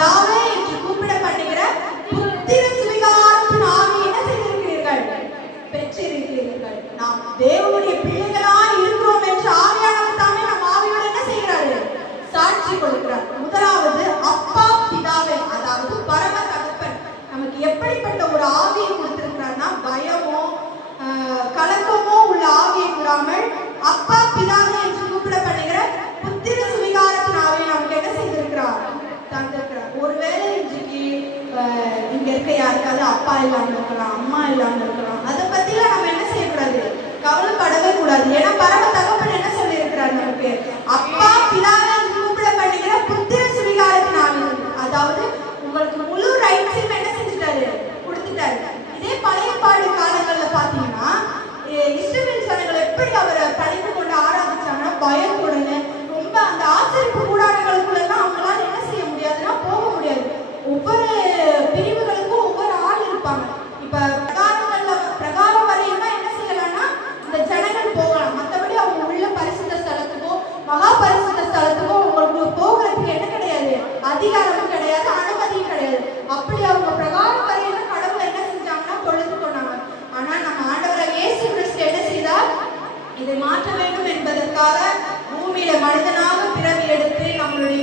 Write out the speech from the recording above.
பிதாவே என்று கூப்பிடப்படுகிற புத்திர சுவிகாரத்தின் ஆவியை என்ன செய்திருக்கிறீர்கள்? பெற்றிருக்கிறீர்கள். நாம் தேவனுடைய பிள்ளைகளாய் இருக்கிறோம் என்று ஆவியானவர் தாமே நம் ஆவியோடு என்ன செய்கிறாரு? சாட்சி கொடுக்கிறார். முதலாவது அப்பா பிதாவே, அதாவது பரம தகப்பன் நமக்கு எப்படிப்பட்ட ஒரு ஆவியை கொடுத்திருக்கிறார்னா, பயமோ கலக்கமோ உள்ள ஆவியை கூறாமல் அப்பா பிதாவே என்று கூப்பிடப்படுகிற புத்திர சுவிகாரத்தின் ஆவியை நமக்கு என்ன செய்திருக்கிறார்? தந்திருக்கிறார். ஒருவேளை இன்றைக்கு இங்க இருக்க யாருக்காவது அப்பா இல்லாமல் இருக்கலாம், அம்மா இல்லாமல் இருக்கலாம். அதை பத்திலாம் நம்ம என்ன செய்யக்கூடாது? கவலைப்படவே கூடாது. ஏன்னா பரம தகப்பன் என்ன சொல்லி இருக்கிறார் நமக்கு? அப்பா பிதாவே என்று கூப்பிடப்படுகிற புத்திர சுவிகாரத்தின் ஆவி, அதாவது உங்களுக்கு முழு ரைட்ஸையும் என்ன செஞ்சுட்டாரு? கொடுத்துட்டாரு. இதே பழைய பாடு காலங்கள்ல பாத்தீங்கன்னா இஸ்ரவேல் ஜனங்கள் எப்படி அவரை பணிந்து கொண்டு ஆராதிச்சாங்கன்னா பயத்துடனே ரொம்ப அந்த ஆசரிப்பு கூடாரங்களுக்குள்ள எல்லாம் அவங்களால என்ன செய்ய முடியாதுன்னா போக முடியாது. ஒவ்வொரு பிரிவுகளுக்கும் ஒவ்வொரு ஆள் இருப்பாங்க. இப்ப பிரகாரம் வரையும்னா என்ன செய்யலாம்னா இந்த ஜனங்கள் போகலாம். மற்றபடி அவங்க உள்ள பரிசுத்த ஸ்தலத்துக்கோ மகா பரிசுத்த ஸ்தலத்துக்கோ உங்களுக்கு போகிறதுக்கு என்ன கிடையாது? அதிகாரமும் கிடையாது, அனுமதியும் கிடையாது. அப்படி அவங்க பிரகாரம் வரையில கடவுளை என்ன செஞ்சாங்கன்னா தொழுது கொண்டாங்க. ஆனா நம்ம ஆண்டவராகிய இயேசு கிறிஸ்து என்ன செய்தார்? இதை மாற்ற வேண்டும் என்பதற்காக பூமியில மனிதனாக பிறவி எடுத்து நம்மளுடைய